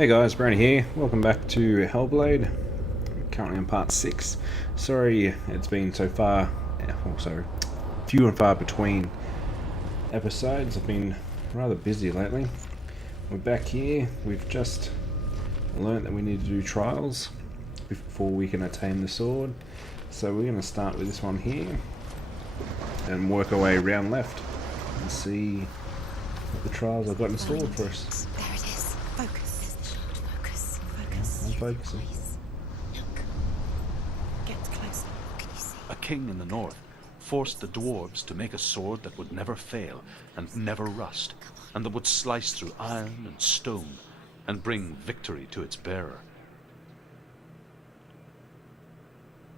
Hey guys, Brownie here. Welcome back to HellBlade. Currently on part 6. Sorry it's been so far, also few and far between episodes. I've been rather busy lately. We're back here. We've just learnt that we need to do trials before we can attain the sword. So we're going to start with this one here and work our way around left and see what the trials I've got in store for us. There it is. Focus. Focus. Focus. I'm focusing. Look. Get closer. What can you see? A king in the north forced the dwarves to make a sword that would never fail and never rust, and that would slice through iron and stone and bring victory to its bearer.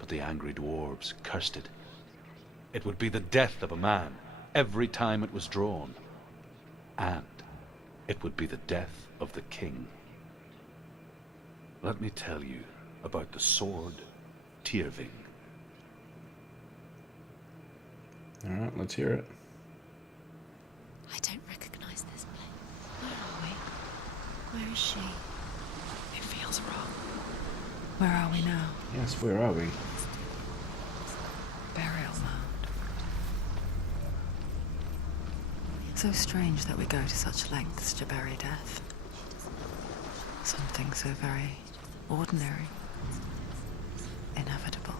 But the angry dwarves cursed it. It would be the death of a man every time it was drawn, and it would be the death of the king. Let me tell you about the sword Tyrving. Alright, let's hear it. I don't recognize this place. Where are we? Where is she? It feels wrong. Where are we now? Yes, where are we? Burial mound. So strange that we go to such lengths to bury death. Something so very ordinary, inevitable.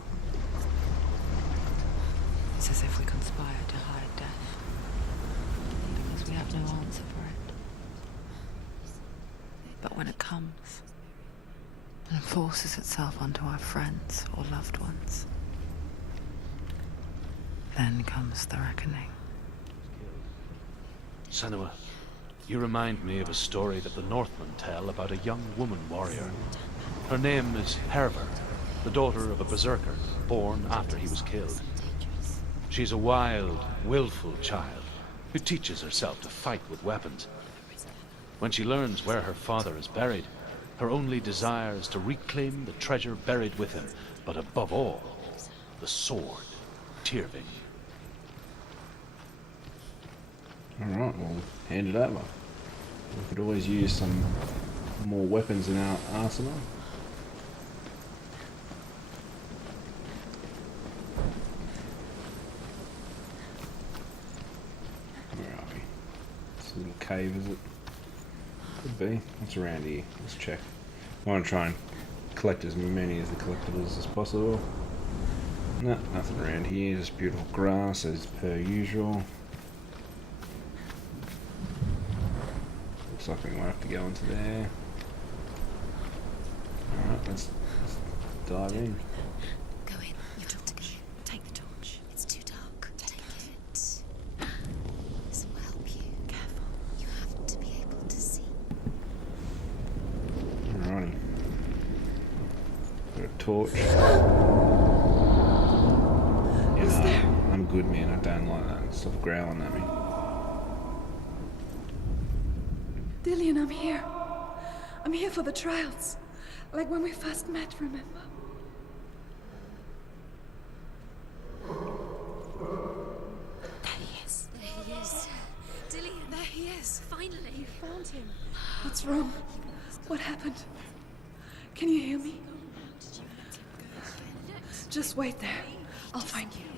It's as if we conspired to hide death, because we have no answer for it. But when it comes, and forces itself onto our friends or loved ones, then comes the reckoning. Senua, you remind me of a story that the Northmen tell about a young woman warrior. Her name is Herver, the daughter of a berserker, born after he was killed. She's a wild, willful child who teaches herself to fight with weapons. When she learns where her father is buried, her only desire is to reclaim the treasure buried with him, but above all, the sword, Tyrving. Alright, well, hand it over. We could always use some more weapons in our arsenal. Where are we? It's a little cave, is it? Could be. What's around here? Let's check. I want to try and collect as many of the collectibles as possible. No, nothing around here. Just beautiful grass as per usual. Looks like we might have to go into there. Alright, let's dive in. Go in. You talk to go. Take the torch. It's too dark. Take it. This will help you. Careful. You have to be able to see. Alrighty. Got a torch. Who's there? I'm good, man. I don't like that. Stop growling at me. Dillian, I'm here. I'm here for the trials. Like when we first met, remember? There he is. There he is. Dillian, there he is. Finally. You found him. What's wrong? What happened? Can you hear me? Just wait there. I'll find you. You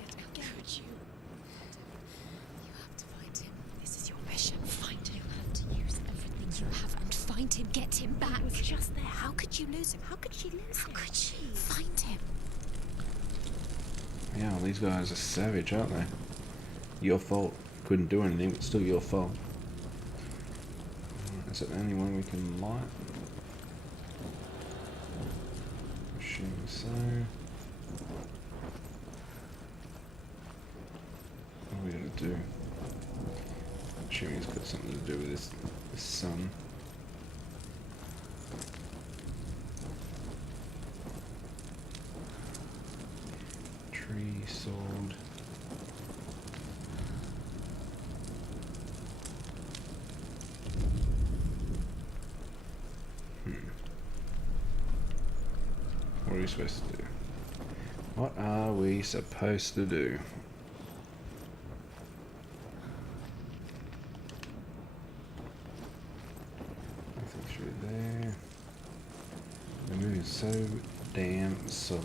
have to find him. This is your mission. Find him. You have to use everything you have and find him. Get him back. He was just there. How could you lose him? How could she lose him? How could she? Find him. Yeah, well, these guys are savage, aren't they? Your fault. Couldn't do anything, but still your fault. Is it the only one we can light? Assuming so. What are we gonna do? Assuming it's got something to do with this sun. Tree, sword. What are we supposed to do? What are we supposed to do? Nothing through there. so damn slow.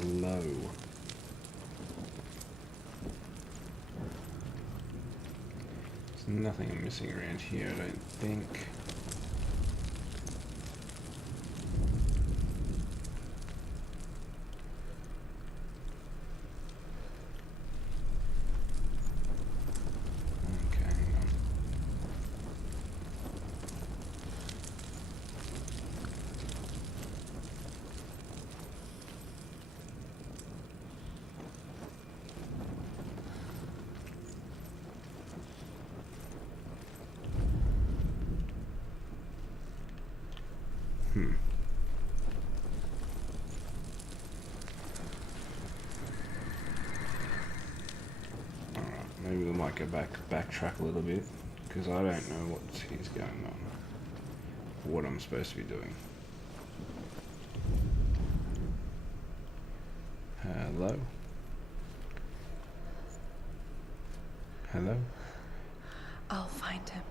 There's nothing I'm missing around here, I don't think. Okay, hang on. Alright, maybe we might go backtrack a little bit, because I don't know what is going on. What I'm supposed to be doing. Hello? Hello? I'll find him.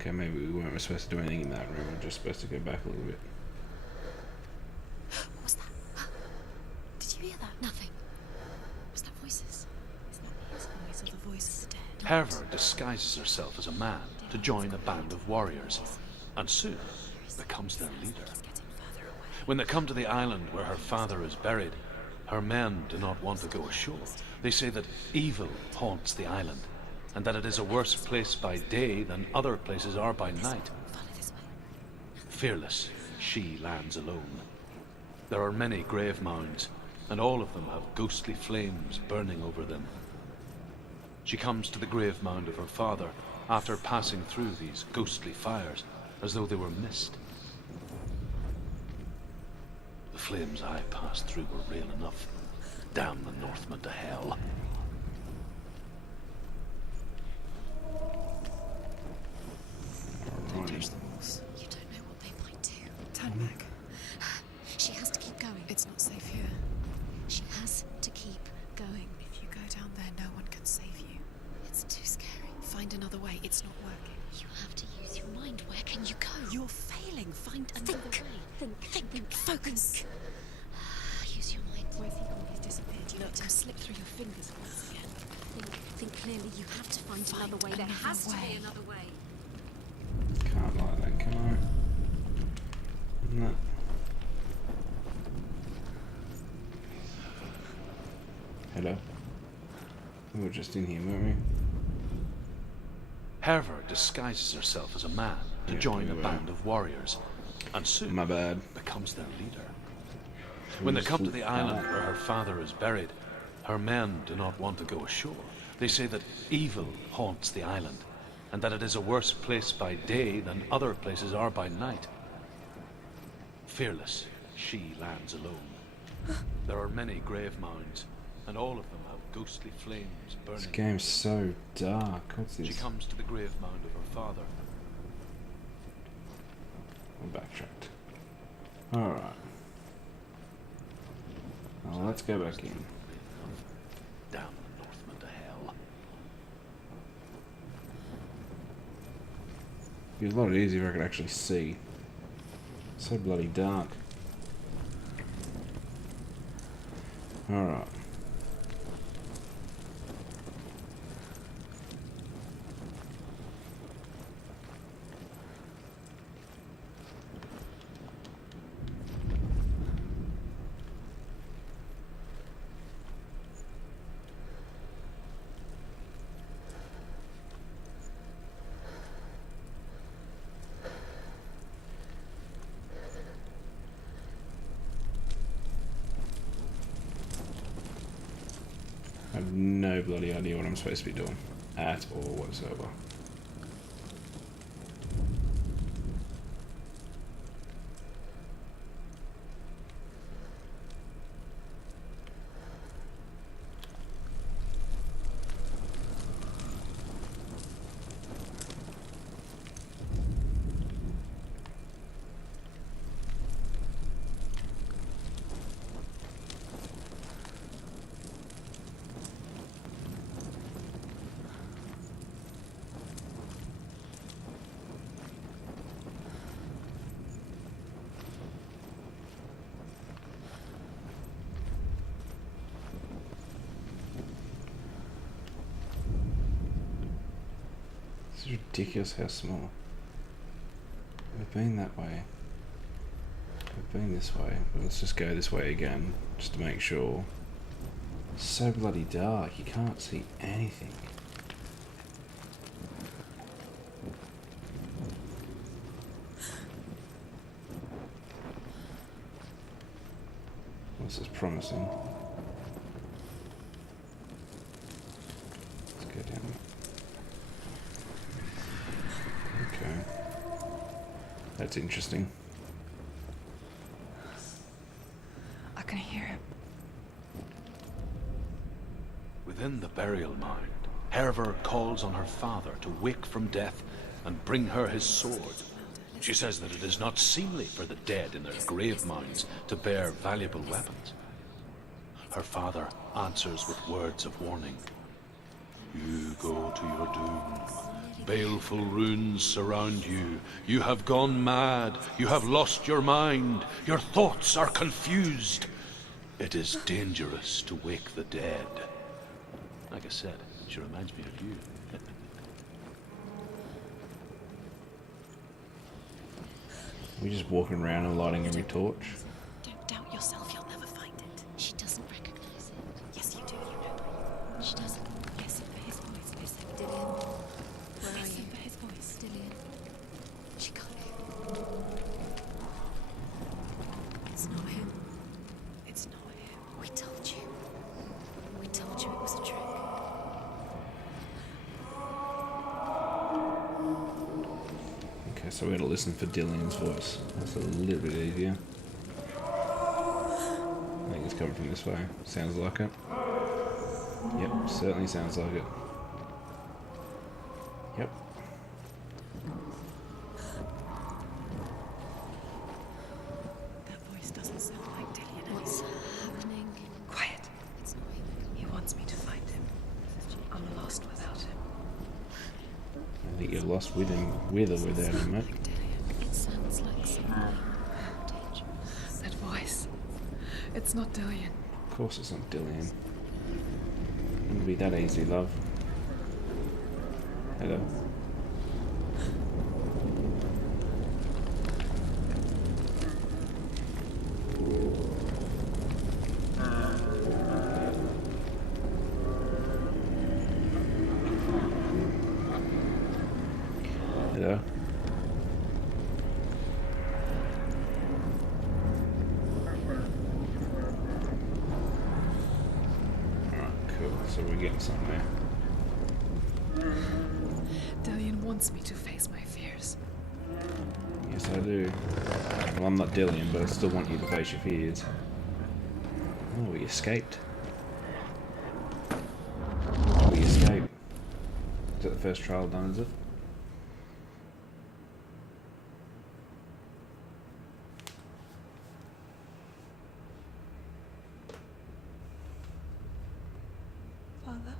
Okay, maybe we weren't supposed to do anything in that room, we're just supposed to go back a little bit. What was that? Did you hear that? Nothing. Was that voices? It's not his voice or the voice of the dead. Herver disguises herself as a man to join a band of warriors, and soon becomes their leader. When they come to the island where her father is buried, her men do not want to go ashore. They say that evil haunts the island, and that it is a worse place by day than other places are by night. Fearless, she lands alone. There are many grave mounds, and all of them have ghostly flames burning over them. She comes to the grave mound of her father after passing through these ghostly fires, as though they were mist. The flames I passed through were real enough. Damn the Northmen to hell. Don't touch the walls. You don't know what they might do. Turn back. She has to keep going. It's not safe here. She has to keep going. If you go down there, no one can save you. It's too scary. Find another way. It's not working. You have to use your mind. Where can you go? You're failing. Find another way. Think. Focus. Use your mind. Where's he gone? He's disappeared. Look, slip through your fingers once again. Think clearly. You have to find another way. There has to be another way. Can't like that, can I? No. Hello? We were just in here, weren't we? Herver disguises herself as a man to join a band of warriors, and soon My bad. becomes their leader. When they come to the island where her father is buried, her men do not want to go ashore. They say that evil haunts the island, and that it is a worse place by day than other places are by night. Fearless, she lands alone. There are many grave mounds, and all of them have ghostly flames burning. This game's so dark. What's She this? comes to the grave mound of her father. I backtracked. Alright. Well, let's go back in. Damn the Northmen to hell. It'd be a lot easier if I could actually see. It's so bloody dark. Alright. I have no bloody idea what I'm supposed to be doing at all whatsoever. This is ridiculous how small. We've been that way. We've been this way. But let's just go this way again, just to make sure. It's so bloody dark, you can't see anything. This is promising. Let's go down. Okay. That's interesting. I can hear him. Within the burial mound, Herver calls on her father to wake from death and bring her his sword. She says that it is not seemly for the dead in their grave mounds to bear valuable weapons. Her father answers with words of warning. You go to your doom. Baleful runes surround you. You have gone mad. You have lost your mind. Your thoughts are confused. It is dangerous to wake the dead. Like I said, she reminds me of you. We're just walking around and lighting every torch. Don't doubt yourself, you'll never find it. She doesn't recognize it. Yes, you do, you know. She doesn't. Listen for his voice. Listen, Dillian. Where are you? Listen for his voice, Dillian. She can't hear. It's not him. It's not him. We told you. We told you it was a trick. Okay, so we're going to listen for Dillian's voice. That's a little bit easier. I think it's coming from this way. Sounds like it. Yep, certainly sounds like it. Yep. That voice doesn't sound like Dillian. What's happening? Quiet. It's not him. He wants me to find him. I'm lost without him. I think you're lost with him, with or without him, mate. It sounds like something dangerous. That voice. It's not Dillian. Of course it's not Dillian. Wouldn't be that easy, love. Hello. Hello. Alright, cool. So we're getting somewhere. Dillian wants me to face my fears. Yes, I do. Well, I'm not Dillian, but I still want you to face your fears. Oh, we escaped. We escaped. Is that the first trial done, is it? Father?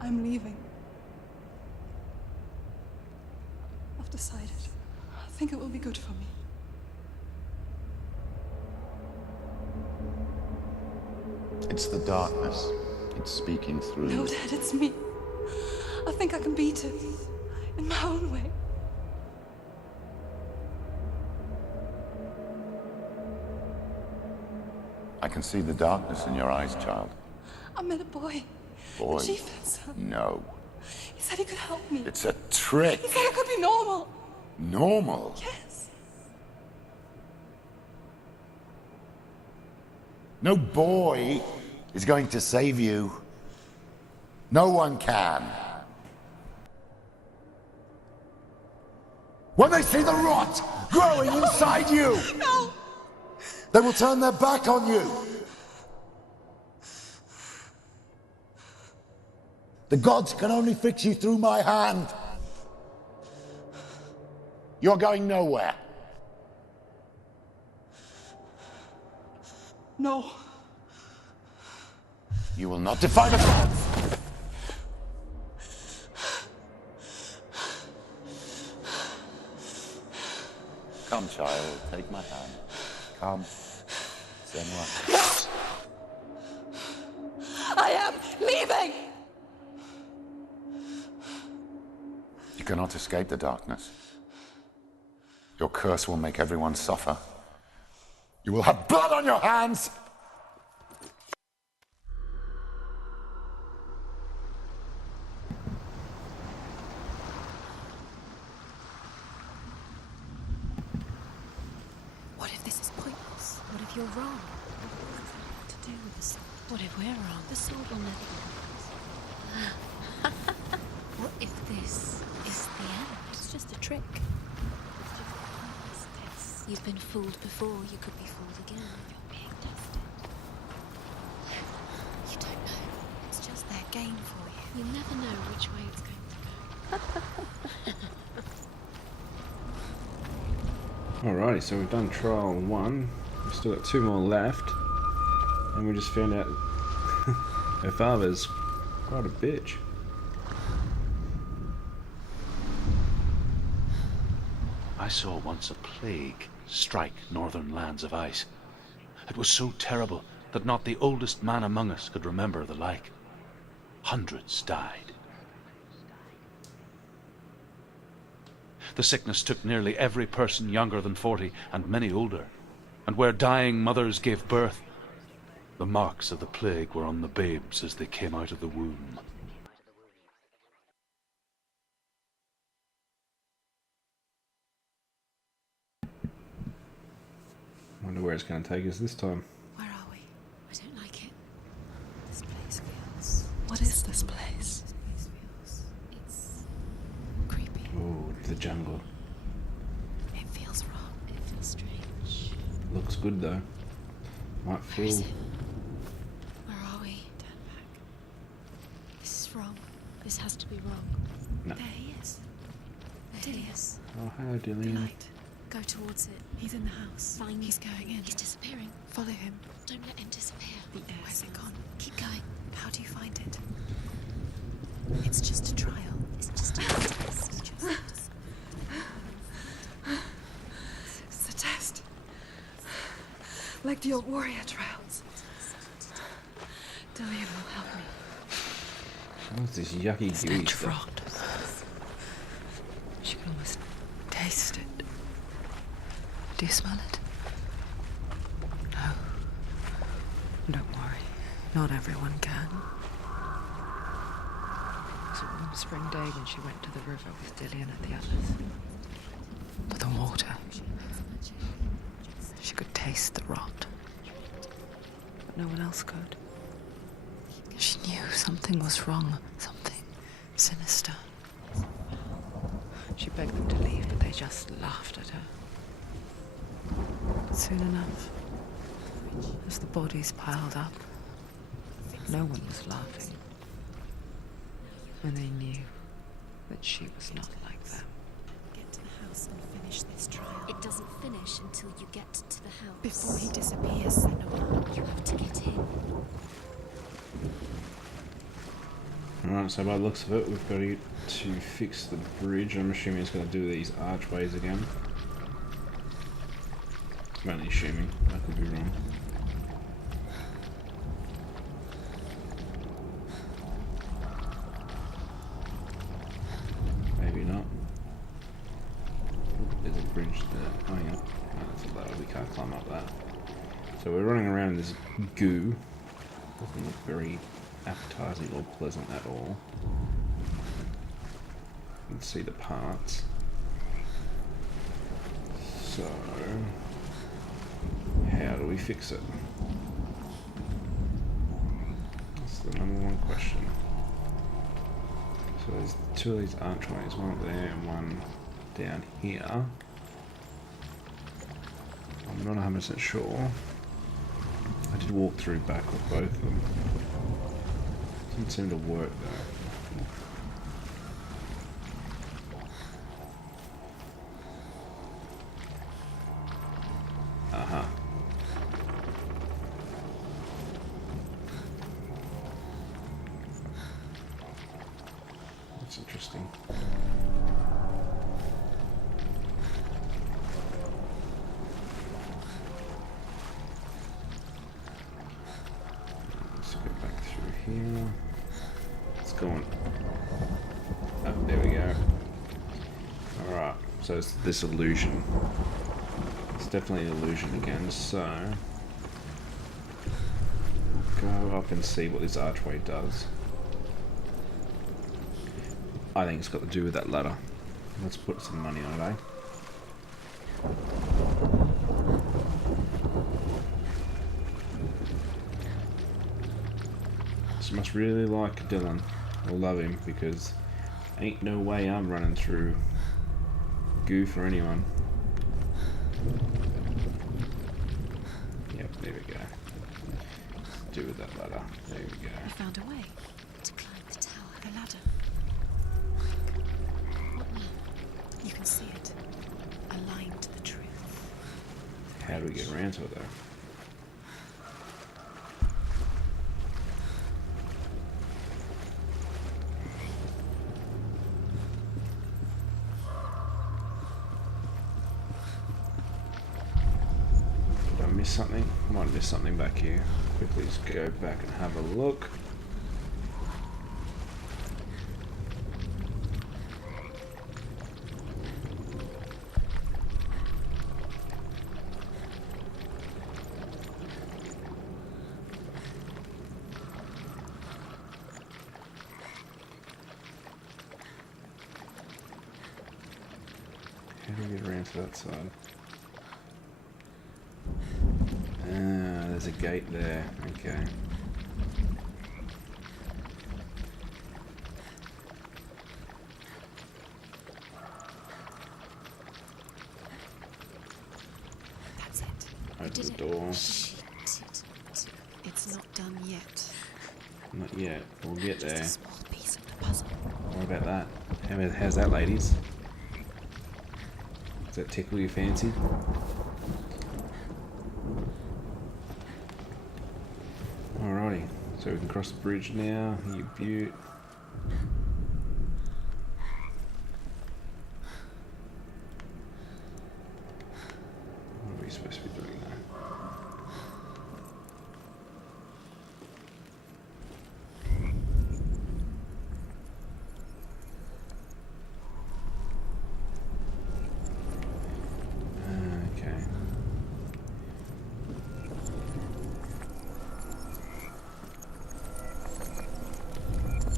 I'm leaving. I've decided. I think it will be good for me. It's the darkness. It's speaking through No, you. Dad, it's me. I think I can beat it. In my own way. I can see the darkness in your eyes, child. I met a boy. Boy. The chieftain's son. No. He said he could help me. It's a trick. He said I could be normal. Normal. Yes. No boy is going to save you. No one can. When they see the rot growing inside you, No! they will turn their back on you. The gods can only fix you through my hand. You're going nowhere. No. You will not defy the gods. Come, child, take my hand. Come. Senua. am leaving! You cannot escape the darkness. Your curse will make everyone suffer. You will have blood on your hands! What if this is pointless? What if you're wrong? What's that to do with the sword? What if we're wrong? The sword will never be wrong. What if this is the end? It's just a trick. It's just a pointless test. You've been fooled before, you could be fooled again. You're being tested. You don't know. It's just their game for you. You never know which way it's going to go. Alrighty, so we've done trial 1. We've still got 2 more left. And we just found out her father's quite a bitch. I saw once a plague strike northern lands of ice. It was so terrible that not the oldest man among us could remember the like. Hundreds died. The sickness took nearly every person younger than 40, and many older. And where dying mothers gave birth, the marks of the plague were on the babes as they came out of the womb. Wonder where it's going to take us this time. Where are we? I don't like it. This place feels... What is this place? This place feels... It's... creepy. Oh, the jungle. It feels wrong. It feels strange. Looks good though. Might Where is feel... it? Where are we? Turn back. This is wrong. This has to be wrong. No. There he is. There he is. Oh, hello, The Dillian. light. Go towards it. He's in the house. Find He's going in. He's disappearing. Follow him. Don't let him disappear. The air Where's it smells. gone? Keep going. How do you find it? It's just a trial. It's just a test. It's a test. Like the old warrior trials. Dillian will help me. What's this yucky gooey It's stuff? rot. She can almost taste it. Do you smell it? No. Don't worry. Not everyone can. It was a warm spring day when she went to the river with Dillian and the others. But the water. She could taste the rot. But no one else could. She knew something was wrong. Something sinister. She begged them to leave, but they just laughed at her. But soon enough, as the bodies piled up, no one was laughing. And they knew that she was not like them. Get to the house and finish this trial. It doesn't finish until you get to the house. Before he disappears, Senua. You have to get in. Alright, so by the looks of it, we've got to fix the bridge. I'm assuming it's going to do these archways again. I'm only assuming. I could be wrong. Maybe not. There's a bridge there. Oh yeah. No, that's a ladder. We can't climb up that. So we're running around in this goo. Doesn't look very appetizing or pleasant at all. You can see the parts. So, how do we fix it? That's the #1 question. So there's 2 of these archways, one up there and one down here. I'm not 100% sure. I did walk through back with both of them. Doesn't seem to work though. Aha. That's interesting. Let's go back through here. So it's this illusion. It's definitely an illusion again, so... Go up and see what this archway does. I think it's got to do with that ladder. Let's put some money on it, eh? She must really like Dylan, or love him, because ain't no way I'm running through goo for anyone. Yep, there we go. Let's do with that ladder. There we go. You found a way to climb the tower. The ladder. What now? You can see it. Aligned to the truth. How do we get around to it though? Something? Might miss something back here. Quickly just go back and have a look. How do we get around to that side? There's a gate there. Okay. That's it. Open the door. She didn't. It's not done yet. Not yet. We'll get Just there. a small piece of the puzzle. What about that? How's that, ladies? Does that tickle your fancy? Alrighty, so we can cross the bridge now. You beaut. What are we supposed to be doing now? Okay.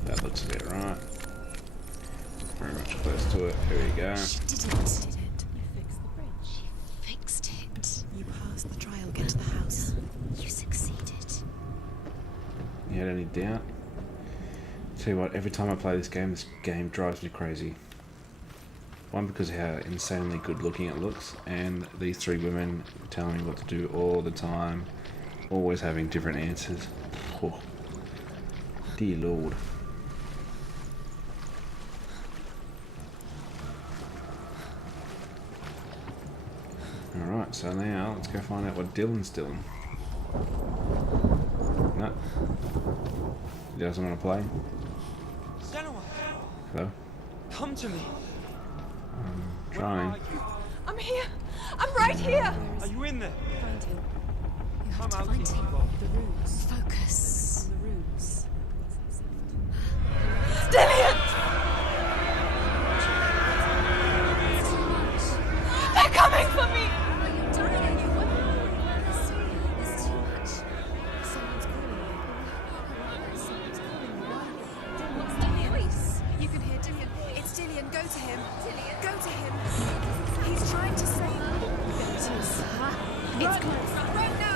That looks a bit right. Very much close to it. Here we go. She didn't. You fixed the bridge. She fixed it. You passed the trial. Get to the house. You succeeded. You had any doubt? Tell you what, every time I play this game drives me crazy. One, because of how insanely good looking it looks, and these three women telling me what to do all the time, always having different answers. Oh, dear Lord. Alright, so now let's go find out what Dylan's doing. No. He doesn't want to play. Senua, Hello? come to me. Trying. I'm here! I'm right here! Are you in there? Find him. You have Come to out find if him. you are. The runes. Focus. The runes. Dillian! They're coming for me! You're dying. You won't. There's too much. Someone's calling you. Someone's calling you. Why? What's the voice? You can hear Dillian. It's Dillian. Go to him. Dillian. Go to him. He's trying to say. It's close. Right now.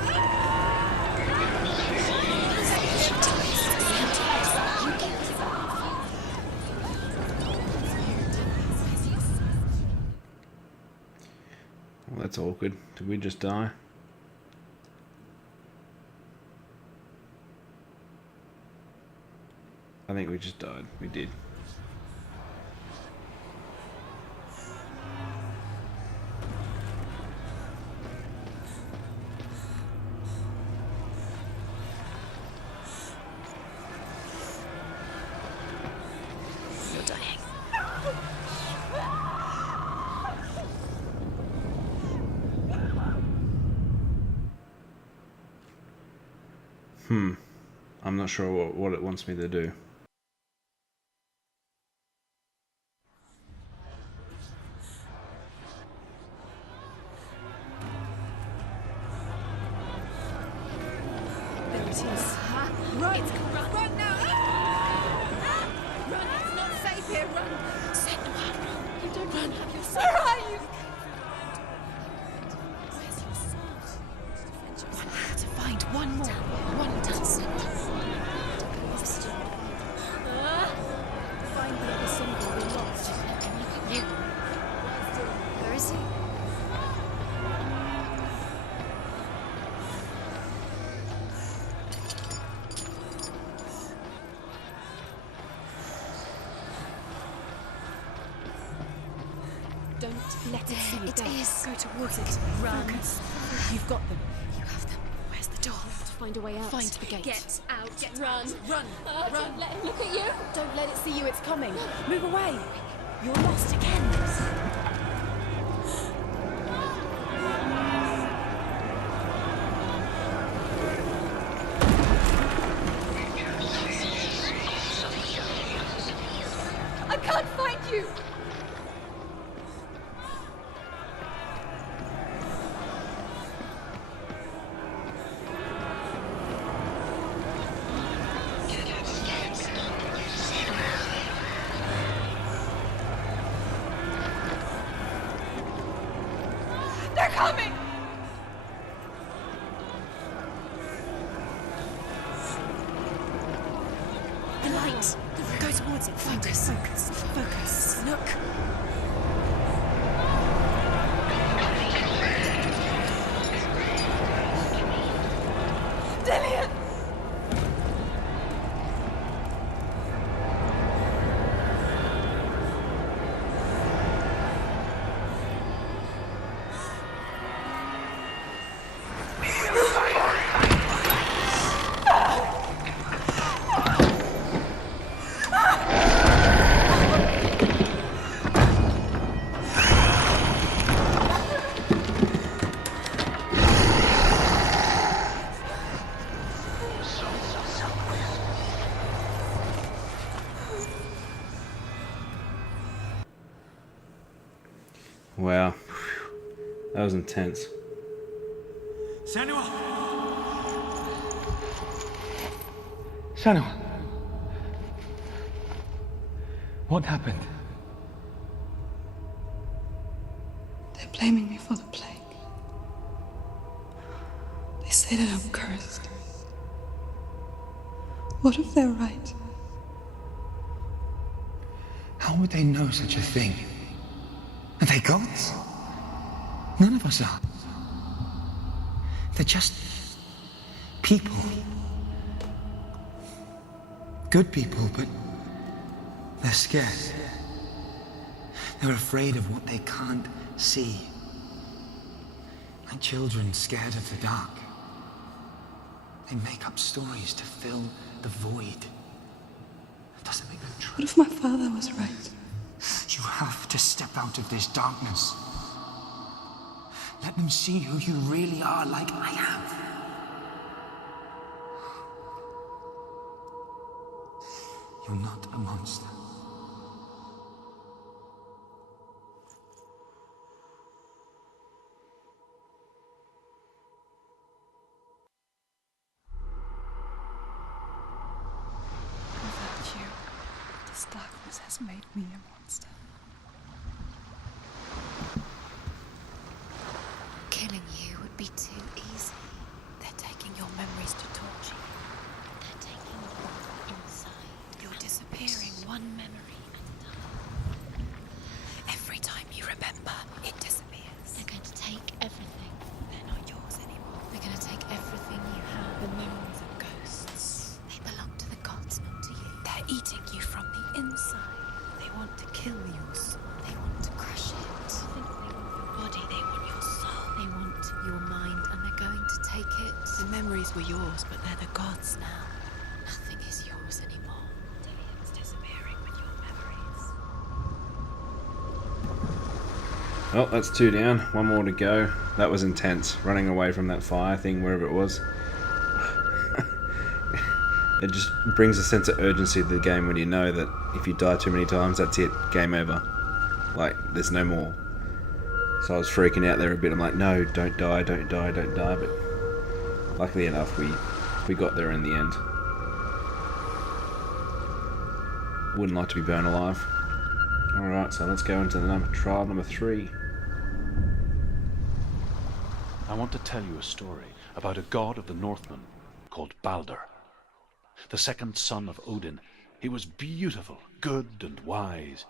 Well, that's awkward. Did we just die? I think we just died. We did. You're dying. I'm not sure what it wants me to do. it is. Run! Run now! Run! It's not safe here. Run! Senua, you don't run. Where are you? Where's your sword? To find one more. One done, Senua. Find the other symbol we lost. Look at you. Where is he? Don't let it see you. It is. Go towards it. Run. Focus. You've got them. You have them. Where's the door? We have to find a way out. Find the gate. Get out. Run. Run. Run. Don't let him look at you. Don't let it see you. It's coming. Move away. You're lost again. I can't find you. They're coming! The light! Go towards it. Focus. Focus. Focus. Look. Dillian! Wow. That was intense. Senua! Senua! What happened? They're blaming me for the plague. They say that I'm cursed. What if they're right? How would they know such a thing? Are they gods? None of us are. They're just people. Good people, but they're scared. They're afraid of what they can't see. Like children scared of the dark. They make up stories to fill the void. That doesn't make them true. What if my father was right? You have to step out of this darkness. Let them see who you really are, like I am. You're not a monster. Without you, this darkness has made me a monster. Killing you would be too easy. They're taking your memories to torture you. They're taking you inside. You're disappearing one memory at a time. Every time you remember, it disappears. They're going to take everything. They're not yours anymore. They're going to take everything you have. The memories of ghosts. They belong to the gods, not to you. They're eating you from the inside. They want to kill your soul. They want to crush it. They want your body. They want your soul. They want your mind, and they're going to take it. The memories were yours, but they're the gods now. Nothing is yours anymore. Dillian's disappearing with your memories. Well, that's 2 down. 1 more to go. That was intense. Running away from that fire thing, wherever it was. It just brings a sense of urgency to the game when you know that if you die too many times, that's it. Game over. Like, there's no more. So I was freaking out there a bit. I'm like, no, don't die, don't die, don't die. But luckily enough, we we got there in the end. Wouldn't like to be burned alive. Alright, so let's go into the trial number 3. I want to tell you a story about a god of the Northmen called Balder. The second son of Odin. He was beautiful, good, and wise.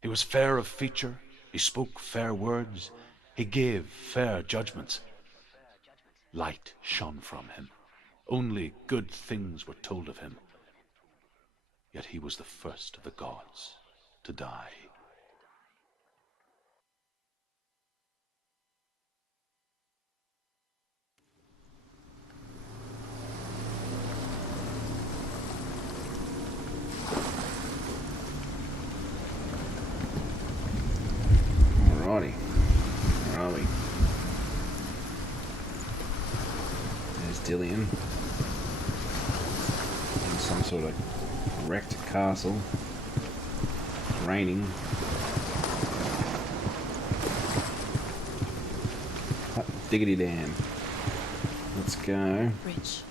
He was fair of feature, he spoke fair words, he gave fair judgments. Light shone from him. Only good things were told of him. Yet he was the first of the gods to die. Alrighty. Where are we? There's Dillian. In some sort of wrecked castle. It's raining. Hot diggity damn. Let's go. Bridge.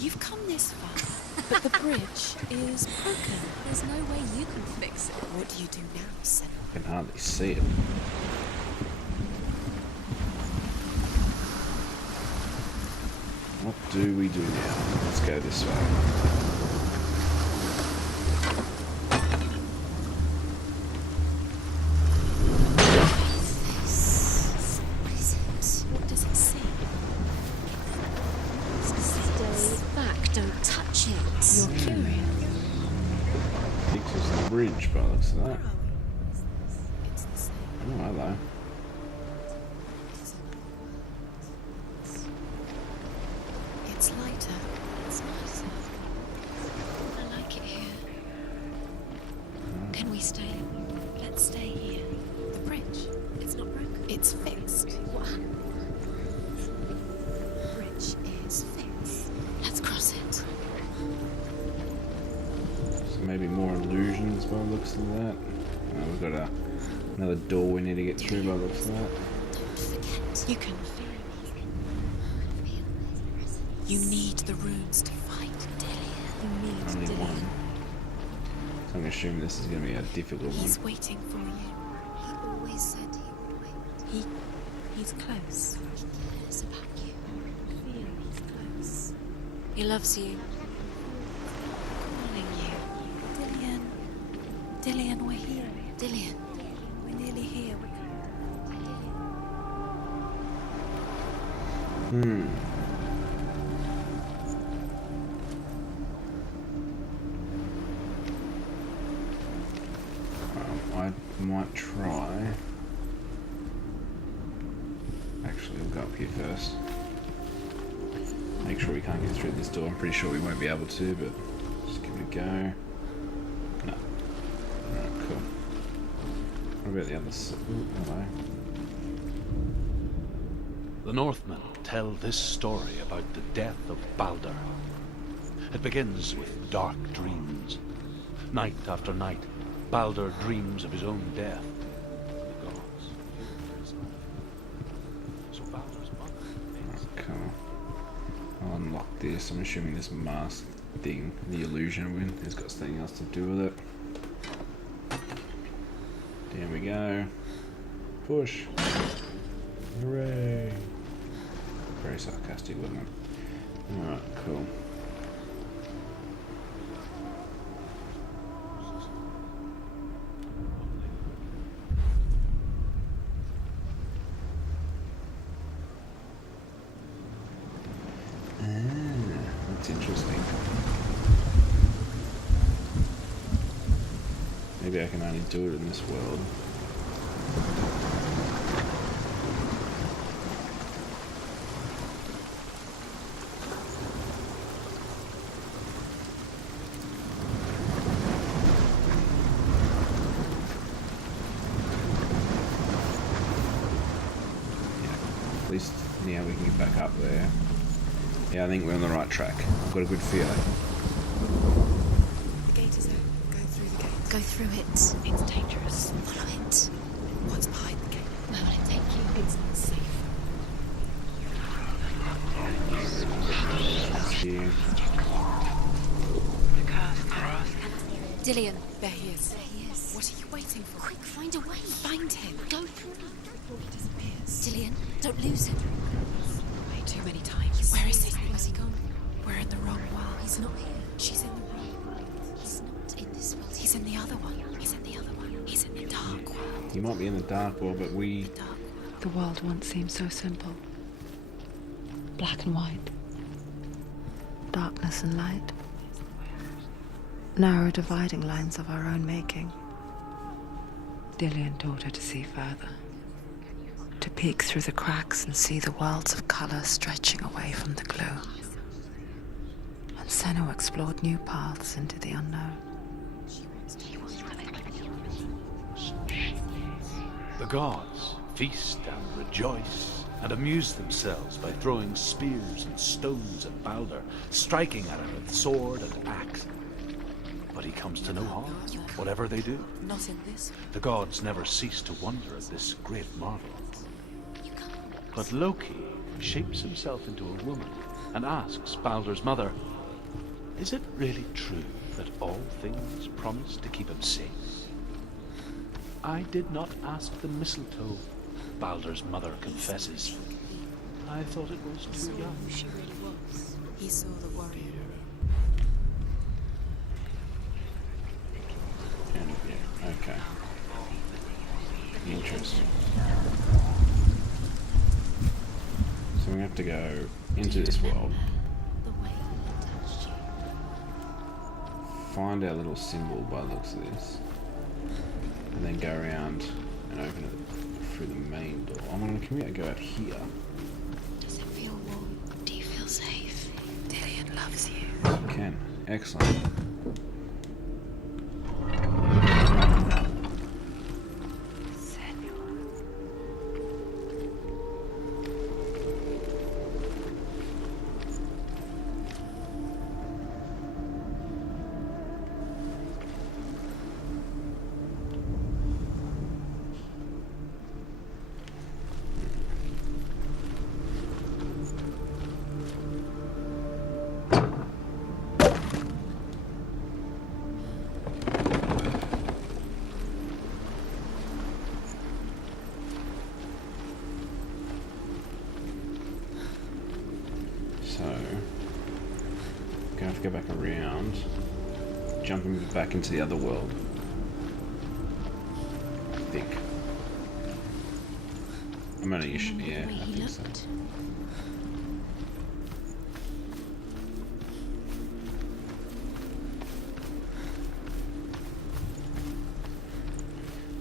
You've come this far, but the bridge is broken. There's no way you can fix it. What do you do now, Senua? I can hardly see it. What do we do now? Let's go this way. What is it? What does it say? Stay back, don't touch it. You're curious. Pictures of the bridge by the looks of that. It's the same. Oh, hello. It's lighter. It's nicer. I like it here. Can we stay? Let's stay here. The bridge. It's not broken. It's fixed. What happened? The bridge is fixed. Let's cross it. So maybe more illusions by the looks of that. Oh, we've got another door we need to get through by the looks of that. Don't forget. You can feel it. You need the runes to fight Dillian. You need Only Dillian. one. So I'm assuming this is going to be a difficult one. He's waiting for you. He always said he would wait. He's close. He cares about you. Feel he's close. He loves you. Calling you. Dillian. Dillian, we're here. Dillian. We're nearly here. I might try. Actually, we'll go up here first. Make sure we can't get through this door. I'm pretty sure we won't be able to, but just give it a go. No. Alright, cool. What about the other side? Ooh, hello. The Northmen tell this story about the death of Balder. It begins with dark dreams. Night after night, Balder dreams of his own death. The gods fear his life. So Balder's mother makes Cool. I'll unlock this. I'm assuming this mask thing, the illusion win, has got something else to do with it. There we go. Push. Hooray. Very sarcastic, wasn't it? Alright, cool. That's interesting. Maybe I can only do it in this world. At least now we can get back up there. Yeah, I think we're on the right track. I've got a good feeling. The gate is open. Go through the gate. Go through it. It's dangerous. Follow it. What's behind the gate? Where will it take you? It's not safe. Dillian, there he is. There he is. What are you waiting for? Quick, find a way. Find him. Go through before he disappears. Dillian, don't lose him. Way too many times. Where is he? Where's he gone? We're in the wrong world. He's not here. She's in the right. He's not in this world. He's in the other one. He's in the other one. He's in the dark world. He might be in the dark world, but we... The dark world. The world once seemed so simple. Black and white. Darkness and light. Narrow dividing lines of our own making. Dillian taught her to see further. To peek through the cracks and see the worlds of colour stretching away from the gloom. And Senua explored new paths into the unknown. The gods feast and rejoice and amuse themselves by throwing spears and stones at Baldur, striking at him with sword and axe. But he comes to no harm, whatever they do. Not in this. The gods never cease to wonder at this great marvel. But Loki shapes himself into a woman and asks Baldur's mother, is it really true that all things promise to keep him safe? I did not ask the mistletoe, Baldur's mother confesses. I thought it was too young. She really was. He saw the warrior. And, yeah, okay. Interesting. So we have to go into this world, The way he touched you. find our little symbol by the looks of this, and then go around and open it through the main door. I'm going to go out here. Does it feel warm? Do you feel safe? Dillian loves you. You can. Excellent. So, gonna have to go back around, jumping back into the other world. I think. I'm only yeah, I think so.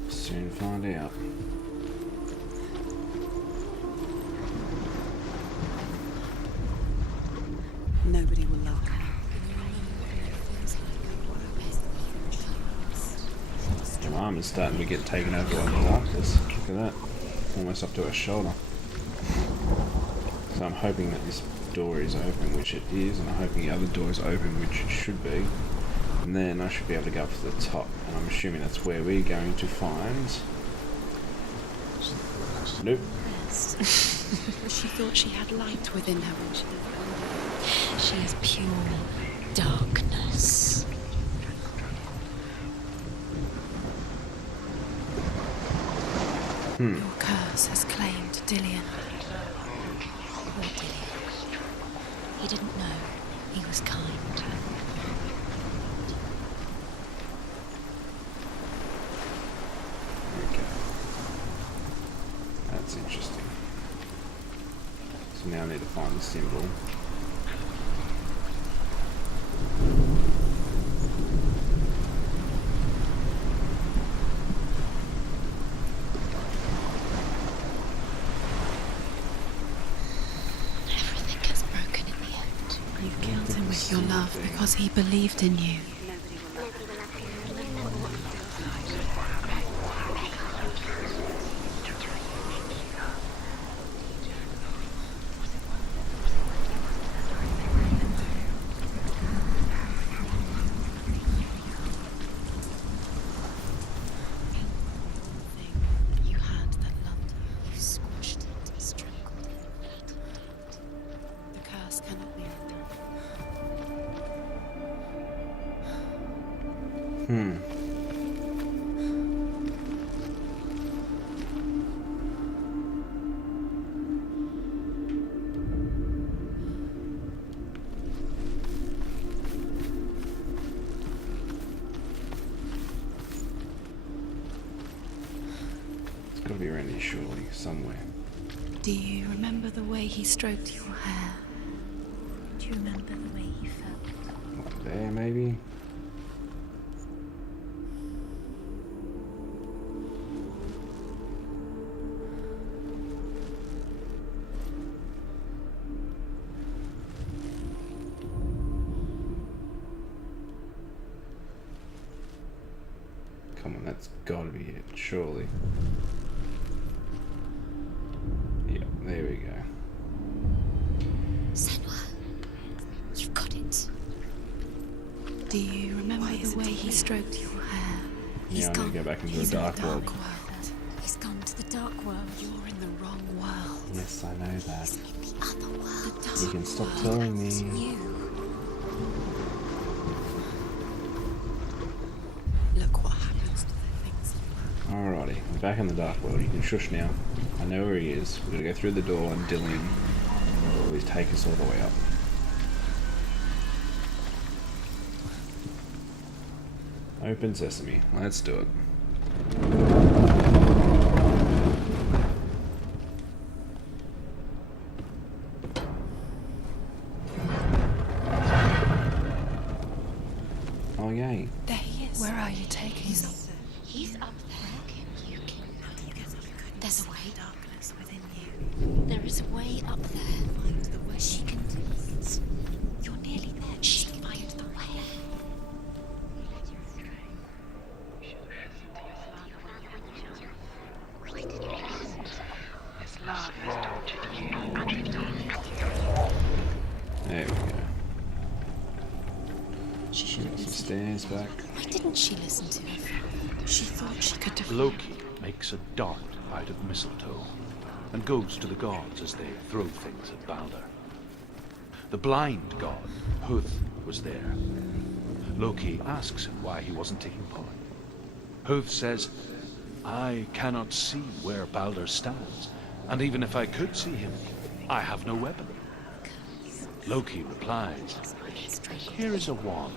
Soon find out. Nobody will love her. My arm is starting to get taken over by the darkness. Look at that. Almost up to her shoulder. So I'm hoping that this door is open, which it is, and I'm hoping the other door is open, which it should be. And then I should be able to go up to the top, and I'm assuming that's where we're going to find... Nope. She thought she had light within her when she... She is pure darkness. Your curse has claimed Dillian. Poor Dillian. He didn't know he was kind. Okay. That's interesting. So now I need to find the symbol. Everything gets broken in the end. You killed him with your love because he believed in you. You had that loved you. You squashed it, strangled it, flattened it. The curse cannot be undone. It's gotta be around here surely, somewhere. Do you remember the way he stroked your hair? Do you remember the way he felt? What, there maybe? Come on, that's gotta be it, surely. Yep, there we go. Senua, you've got it. Do you remember the way he stroked your hair? Yeah, I need to go back into the dark world. He's gone to the dark world. You're in the wrong world. Yes, I know that. He's in the other world. The You can stop dark telling world. It's me. you. Look what happens to the things you love. Alrighty, we're back in the dark world. You can shush now. I know where he is. We're gonna go through the door and Dillian will always take us all the way up. Open sesame. Let's do it. Oh yay. There he is. Where are you taking him? He's up there. You can. There's a way. Darkness within you. There is a way up there. Find the way. She can do it. You're nearly there. She can find the way. There we go. She should Got have some listened. stairs back. Why didn't she listen to him? She thought she could defeat Loki makes a dart out of mistletoe and goes to the gods as they throw things at Balder. The blind god, Huth, was there. Loki asks him why he wasn't taking part. Huth says, I cannot see where Balder stands, and even if I could see him, I have no weapon. Loki replies, here is a wand.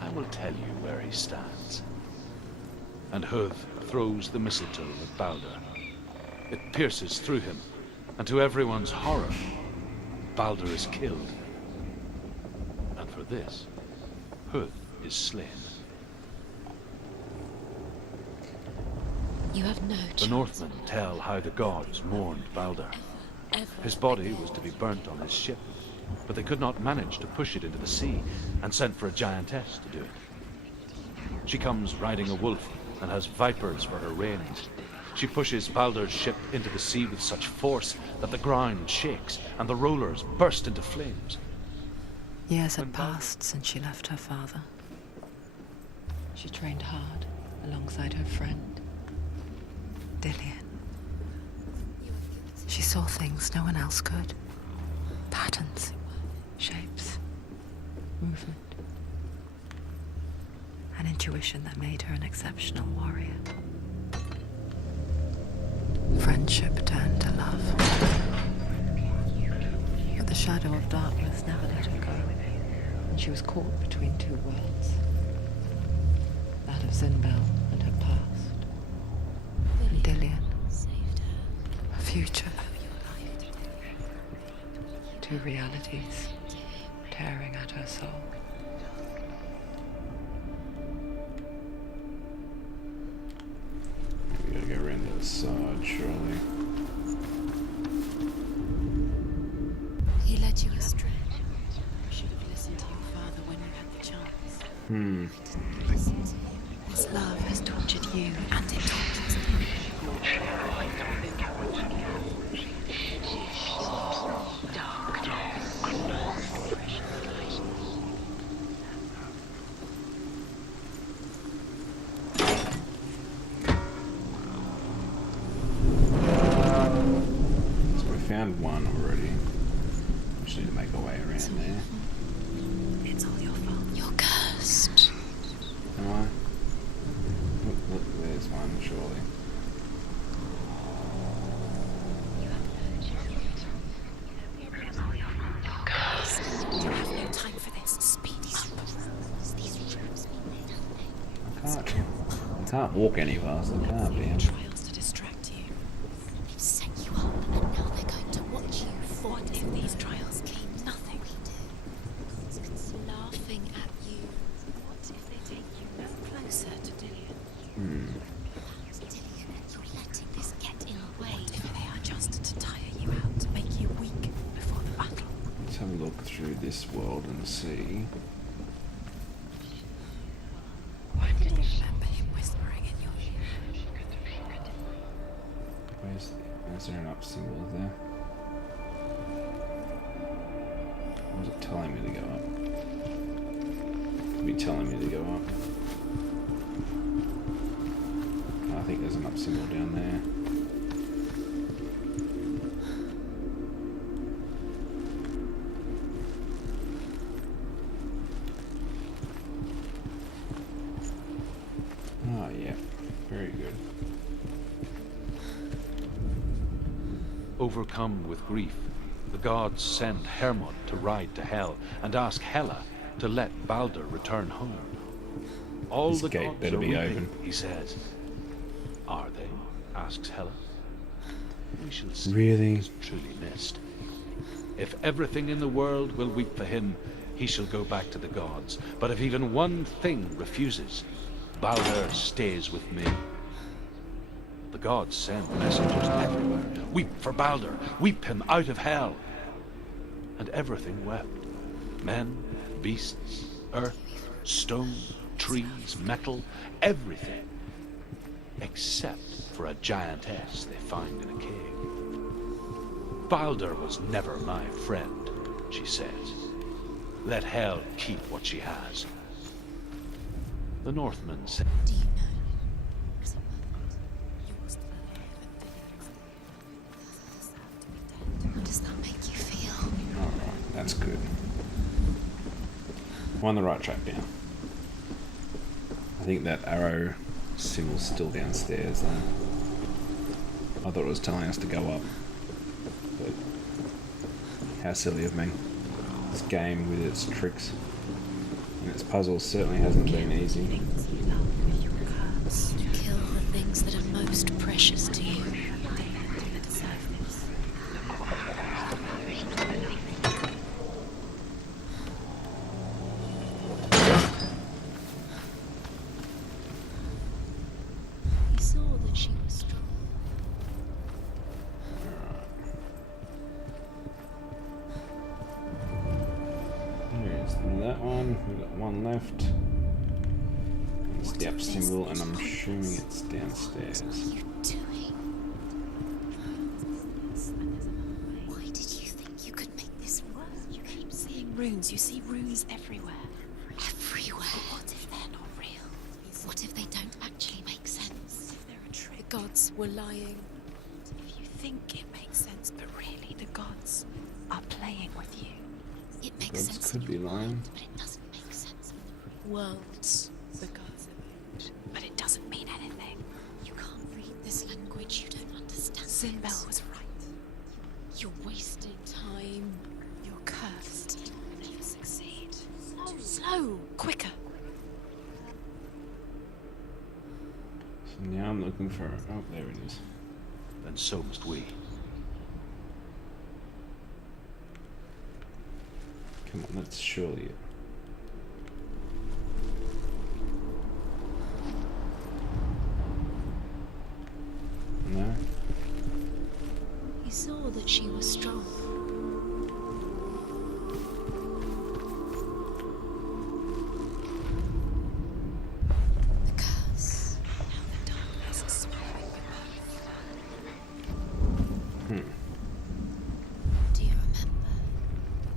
I will tell you where he stands. And Huth throws the mistletoe at Balder. It pierces through him, and to everyone's horror, Balder is killed. And for this, Huth is slain. You have no chance. The Northmen tell how the gods mourned Balder. Ever. His body was to be burnt on his ship, but they could not manage to push it into the sea and sent for a giantess to do it. She comes riding a wolf and has vipers for her reins. She pushes Balder's ship into the sea with such force that the ground shakes and the rollers burst into flames. Years had passed since she left her father. She trained hard alongside her friend, Dillian. She saw things no one else could. Patterns, shapes, movement. An intuition that made her an exceptional warrior. Friendship turned to love. But the shadow of darkness never let her go, and she was caught between two worlds. That of Zinbel and her past, and Dillian, her future. Two realities tearing at her soul. We gotta go around the other side, surely. He led you astray. You should have listened to your father when you had the chance. Didn't listen to him. His love has tortured you, and it tortures him. So we found one already. We just need to make our way around there. It's all your fault. You're cursed. Am I? one, surely. You have no time for this. Speed up. I can't walk any faster, can't be. Trials to distract you. They've set you up, and now they're going to watch you fall. What if these trials came nothing? Laughing at you. What if they take you no closer to Dillian? Dillian, you're letting this get in the way. What if they are just to tire you out, to make you weak before the battle? Let's have a look through this world and see. Why did you remember him whispering in your ear? Is there an up symbol there? Or is it telling me to go up? It'd be telling me to go up. I think there's an up symbol down there. Oh yeah, very good. Overcome with grief, the gods send Hermod to ride to Hell and ask Hela to let Balder return home. All This the gate gods better are be weeping, open. he says. Are they? Asks Hela. We shall see. Really? He is truly missed. If everything in the world will weep for him, he shall go back to the gods. But if even one thing refuses, Balder stays with me. The gods send messengers everywhere. Weep for Balder. Weep him out of Hell. And everything wept. Men, beasts, earth, stone, trees, metal, everything. Except for a giantess they find in a cave. Balder was never my friend, she says. Let Hell keep what she has. The Northmen said, Do you know? As a moment, you was alive and Dillian. How does that make you feel? Alright, that's good. We're on the right track now. I think that arrow symbol's still downstairs though. I thought it was telling us to go up. But how silly of me. This game with its tricks and its puzzles certainly hasn't been easy. Things you love with your curse. To kill the things that are most precious to you. You deserve this. He saw that she was strong. There's that one. We've got one left. It's the up symbol, and I'm assuming it's downstairs. What are you doing? Why did you think you could make this work? You keep seeing runes. You see runes everywhere. Everywhere. What if they're not real? What if they don't actually make sense? If they're a trick? The gods were lying. If you think it makes sense, but really the gods are playing with you. It makes Gods sense could in be your lying. mind, but it doesn't make sense in the worlds. The gods are rude, but it doesn't mean anything. You can't read this language, you don't understand. Sinbel was right. You're wasting time. You're cursed. You'll never succeed. Slow, quicker. So now I'm looking for. Oh, there it is. then so must we. Come on, that's surely it. No? He saw that she was strong. The curse. Now the darkness is swallowing you up. Do you remember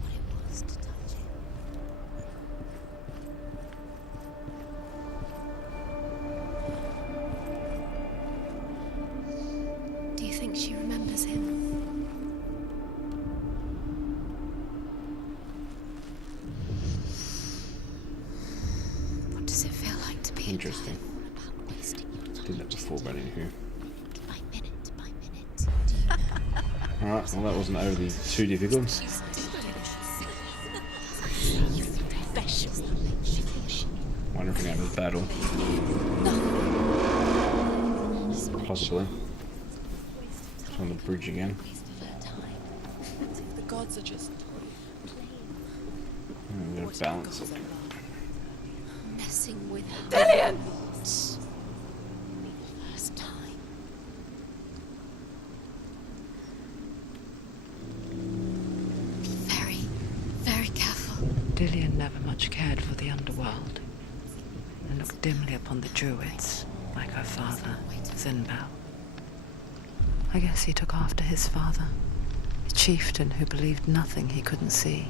what it was to touch it? Do you think she remembers him? What does it feel like to be Interesting. alive? All about wasting your time. Did that before, but anywho. By minute by minute. Do you know? Alright, well that wasn't overly too difficult. Wonder if we're going to have a battle. Possibly. It's on the bridge again. The gods are just I'm going to balance it. Messing with her. Dillian! Be the first time. Be very, very careful. Dillian never much cared for the underworld and looked dimly upon the druids, like her father, Zinbao. I guess he took after his father, a chieftain who believed nothing he couldn't see.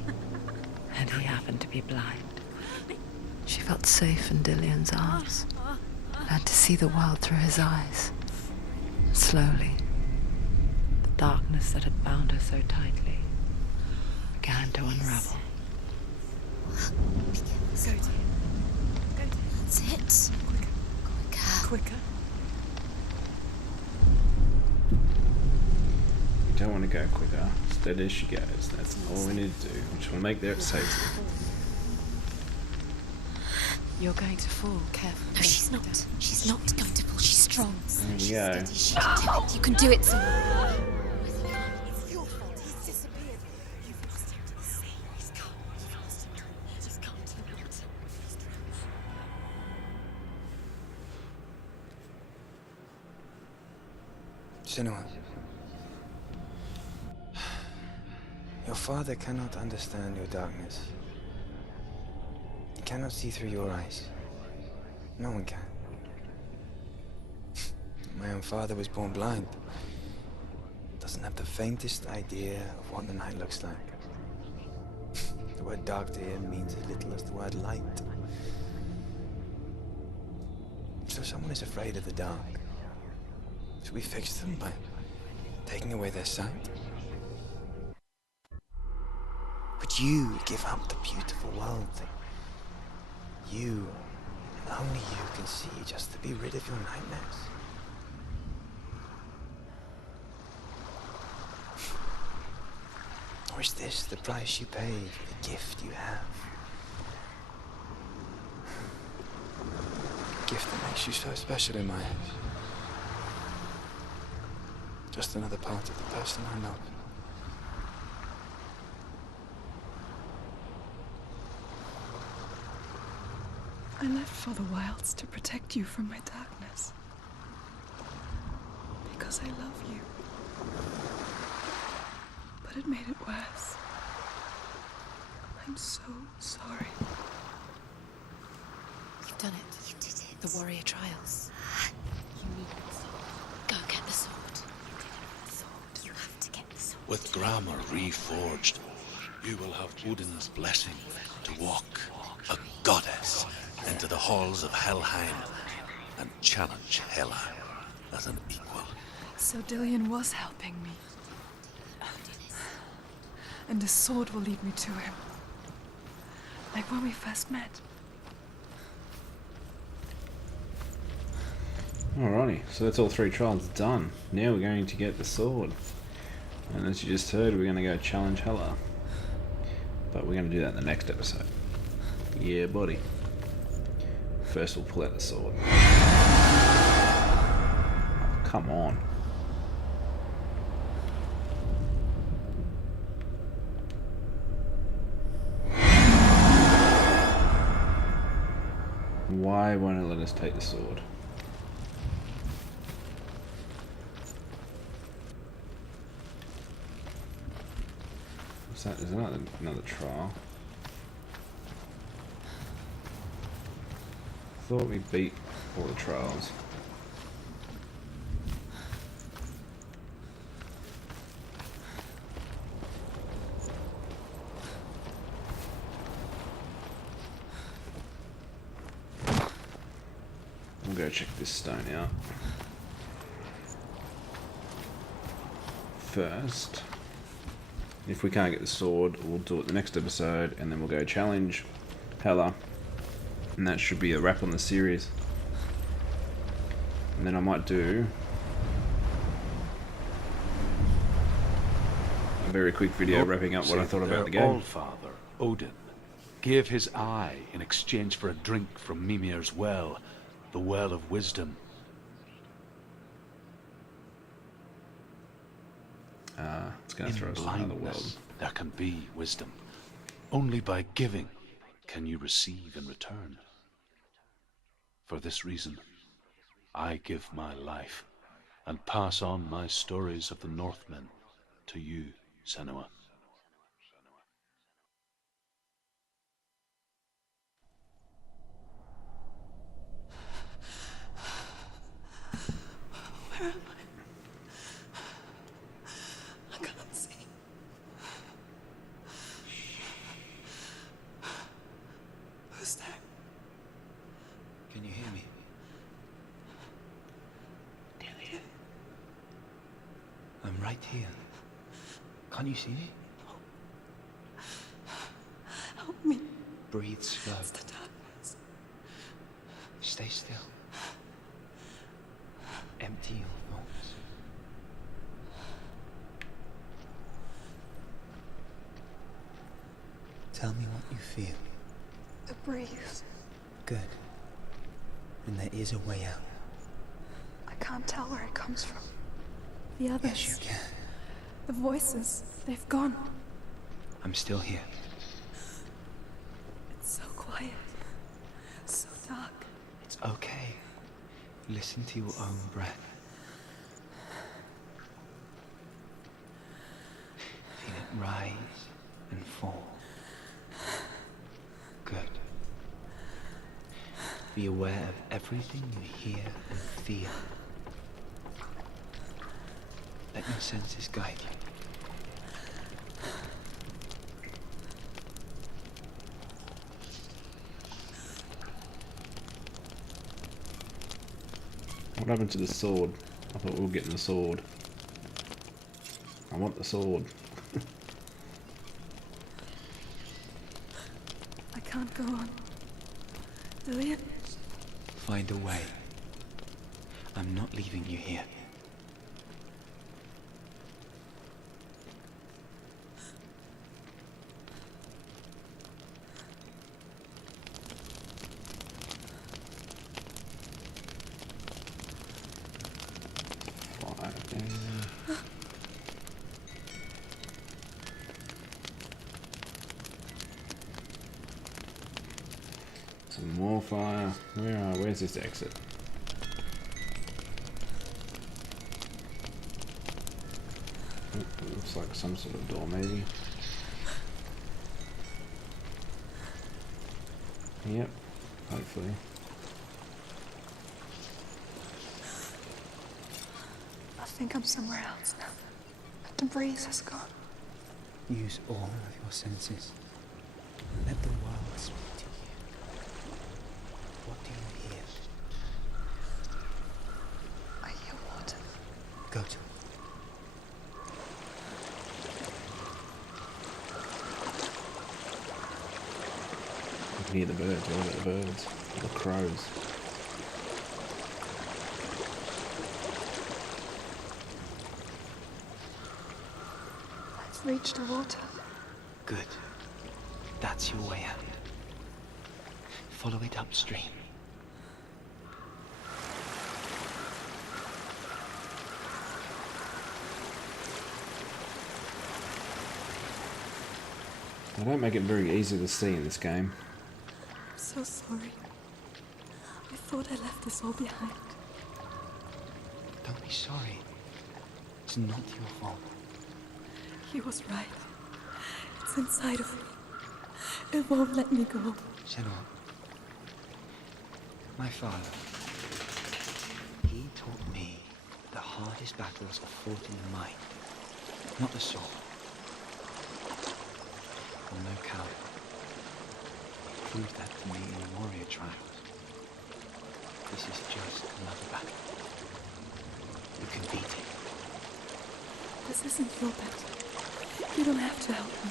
And he happened to be blind. She felt safe in Dillian's arms, learned to see the world through his eyes. Slowly, the darkness that had bound her so tightly began to unravel. Go, dear. Go, dear. That's it. Quicker. Quicker. You don't want to go quicker. Steady as she goes. That's all we need to do. We just want to make there safely. You're going to fall. Careful. No, she's not. She's not going to fall. She's strong. There we go. She can do it. You can do it, Senua. It's your fault. He's disappeared. You've lost him to the sea. He's gone. You've lost him. Just come to the water. Senua. Your father cannot understand your darkness. He cannot see through your eyes. No one can. My own father was born blind. Doesn't have the faintest idea of what the night looks like. The word dark to him means as little as the word light. So someone is afraid of the dark. Should we fix them by taking away their sight? Would you give up the beautiful world that you, and only you, can see just to be rid of your nightmares? Or is this the price you pay for the gift you have? A gift that makes you so special in my eyes. Just another part of the person I love. I left for the wilds to protect you from my darkness. Because I love you. But it made it worse. I'm so sorry. You've done it. You did it. The warrior trials. You need the sword. Go get the sword. You have to get the sword. With grammar reforged, you will have Odin's blessing to walk, a goddess, into the halls of Helheim and challenge Hela as an equal. So Dillian was helping me. And the sword will lead me to him. Like when we first met. Alrighty, so that's all 3 trials done. Now we're going to get the sword. And as you just heard, we're going to go challenge Hela. But we're going to do that in the next episode. Yeah, buddy. First we'll pull out the sword. Oh, come on. Why won't it let us take the sword? What's that? Is that another trial? I thought we beat all the trials. We'll go check this stone out. First, if we can't get the sword, we'll do it the next episode, and then we'll go challenge Hela. And that should be a wrap on the series. And then I might do a very quick video wrapping up what I thought about the Their game. Allfather, Odin, gave his eye in exchange for a drink from Mimir's well, the Well of Wisdom. It's going to throw us in another world. Blindness, there can be wisdom. Only by giving can you receive in return. For this reason, I give my life and pass on my stories of the Northmen to you, Senua. Where am I? I can't see. Who's there? Can you hear me? Dillian. I'm right here. Can't you see me? Help me. Breathe slow. It's the darkness. Stay still. Empty your thoughts. Tell me what you feel. The breeze. Good. And there is a way out. I can't tell where it comes from. The others. Yes, you can. The voices. They've gone. I'm still here. It's so quiet. So dark. It's okay. Listen to your own breath. Feel it rise and fall. Good. Be aware of everything you hear and feel. Let your senses guide you. What happened to the sword? I thought we were getting the sword. I want the sword. I can't go on. Dillian? Find a way. I'm not leaving you here. Some more fire. Where's this exit? Oh, it looks like some sort of door, maybe. Yep, hopefully. I think I'm somewhere else now. The breeze has gone. Use all of your senses. Let the world speak to you. What do you hear? I hear water. Go to it. You can hear the birds. What about the birds? The crows. I've reached the water. Good. That's your way out. Follow it upstream. They don't make it very easy to see in this game. I'm so sorry. I thought I left this all behind. Don't be sorry. It's not your fault. He was right. It's inside of me. It won't let me go. Senua. My father. He taught me the hardest battles are fought in the mind, not the sword. I'm no coward. Proved that to me in the warrior trials. This is just another battle. You can beat it. This isn't your battle. You don't have to help me.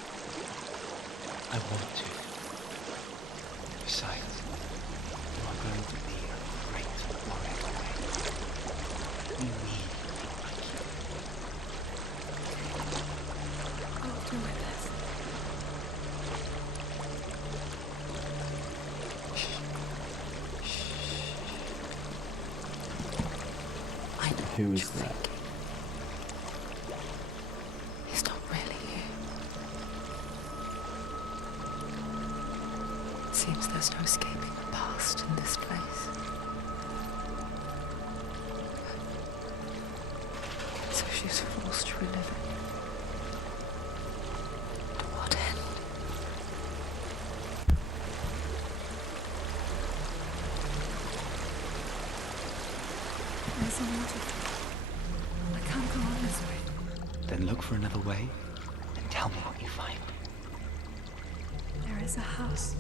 I want to. Besides, you are going to be a great warrior today. Who is that? He's not really here. It seems there's no escaping the past in this place. So she's forced to relive it. To what end? There's a water. I can't go on this way. Then look for another way and tell me what you find. There is a house.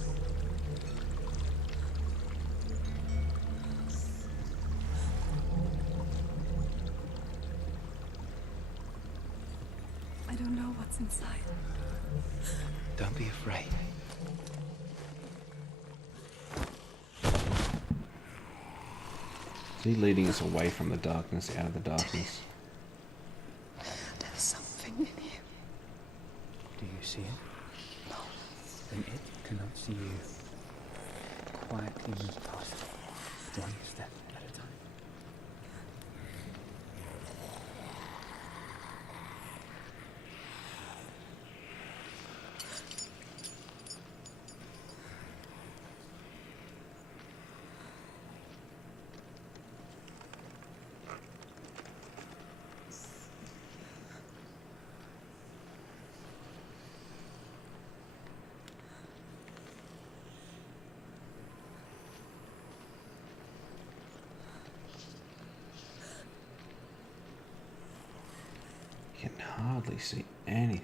I don't know what's inside. Don't be afraid. Is he leading us away from the darkness, out of the darkness? There's something in you. Do you see it? No. Then it cannot see you. Quietly move past it, one step at a time. You can hardly see anything.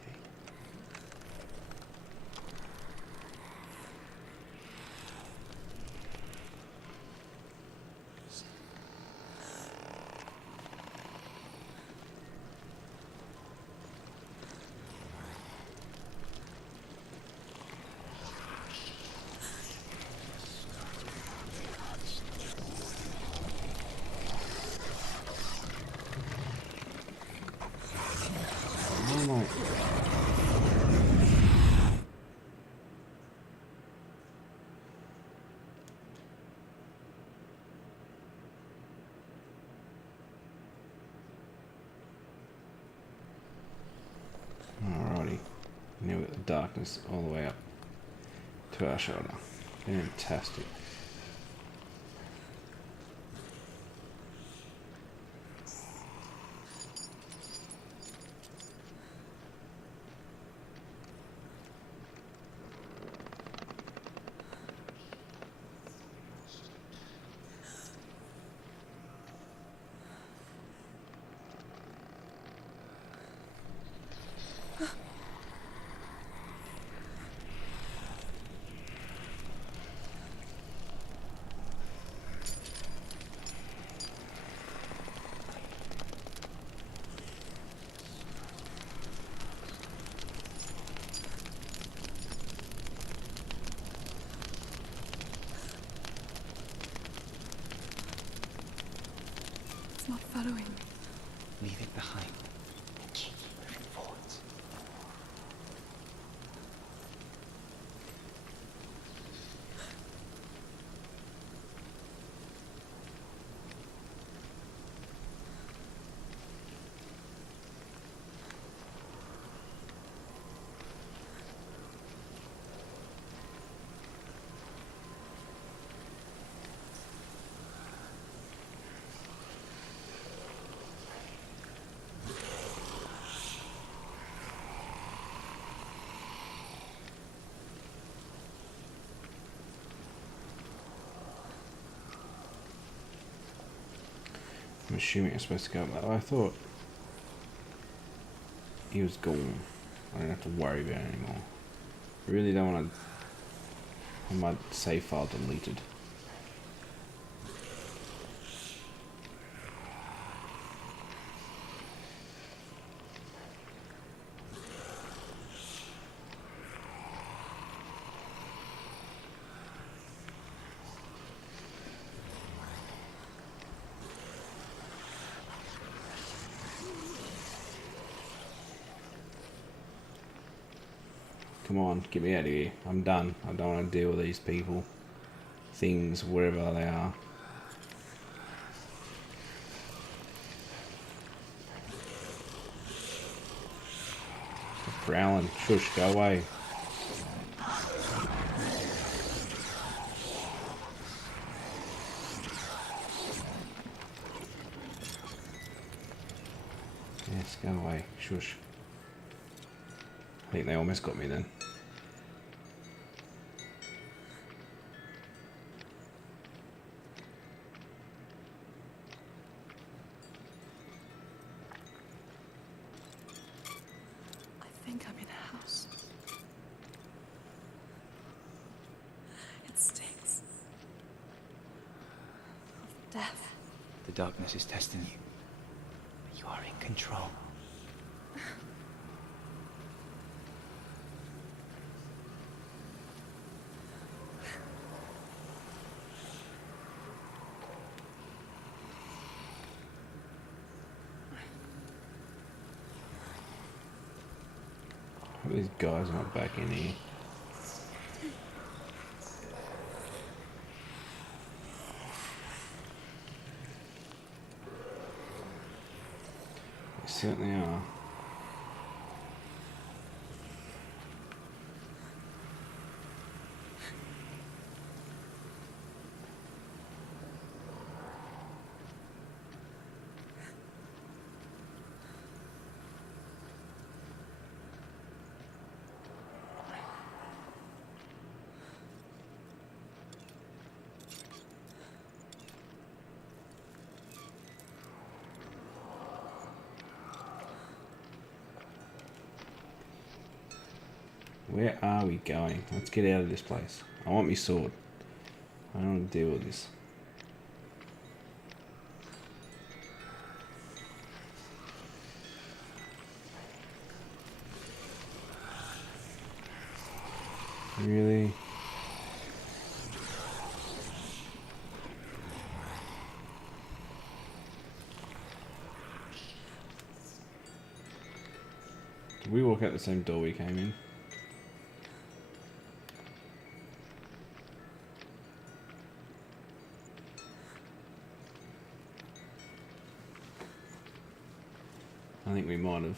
Alrighty. Now we've got the darkness all the way up to our shoulder. Fantastic. It's not following me. Leave it behind and keep moving forwards. I'm assuming it's supposed to go up that way. I thought he was gone. I don't have to worry about it anymore. I really don't want to have my save file deleted. Come on, get me out of here. I'm done. I don't want to deal with these people, things, wherever they are. Growling. Shush, go away. Yes, go away. Shush. I think they almost got me then. I think I'm in a house. It stinks. Of death. The darkness is testing you. But you are in control. These guys aren't back in here. They certainly are. Where are we going? Let's get out of this place. I want my sword. I don't want to deal with this. Really? Did we walk out the same door we came in? I think we might have.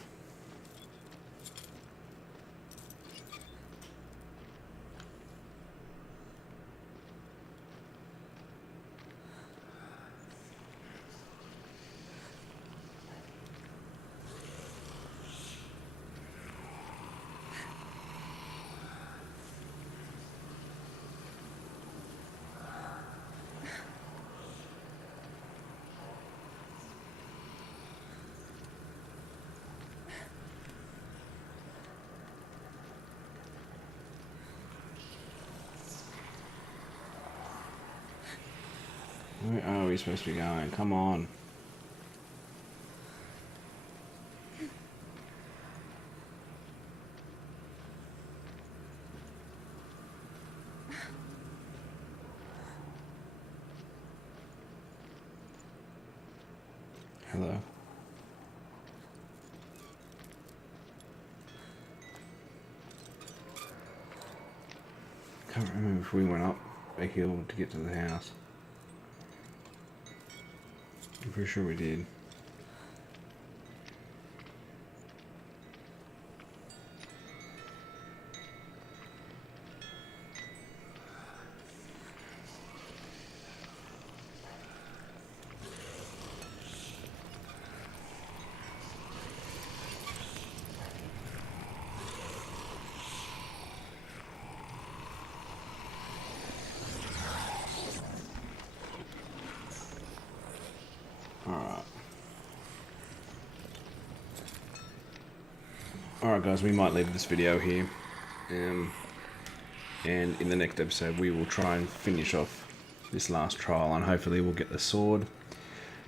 Where are we supposed to be going? Come on. Hello. Can't remember if we went up a hill to get to the house. I'm pretty sure we did. Alright guys, we might leave this video here, and in the next episode we will try and finish off this last trial, and hopefully we'll get the sword.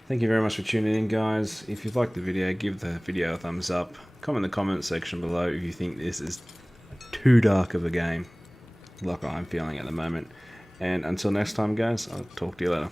Thank you very much for tuning in guys. If you've liked the video, give the video a thumbs up, comment in the comment section below if you think this is too dark of a game, like I'm feeling at the moment, and until next time guys, I'll talk to you later.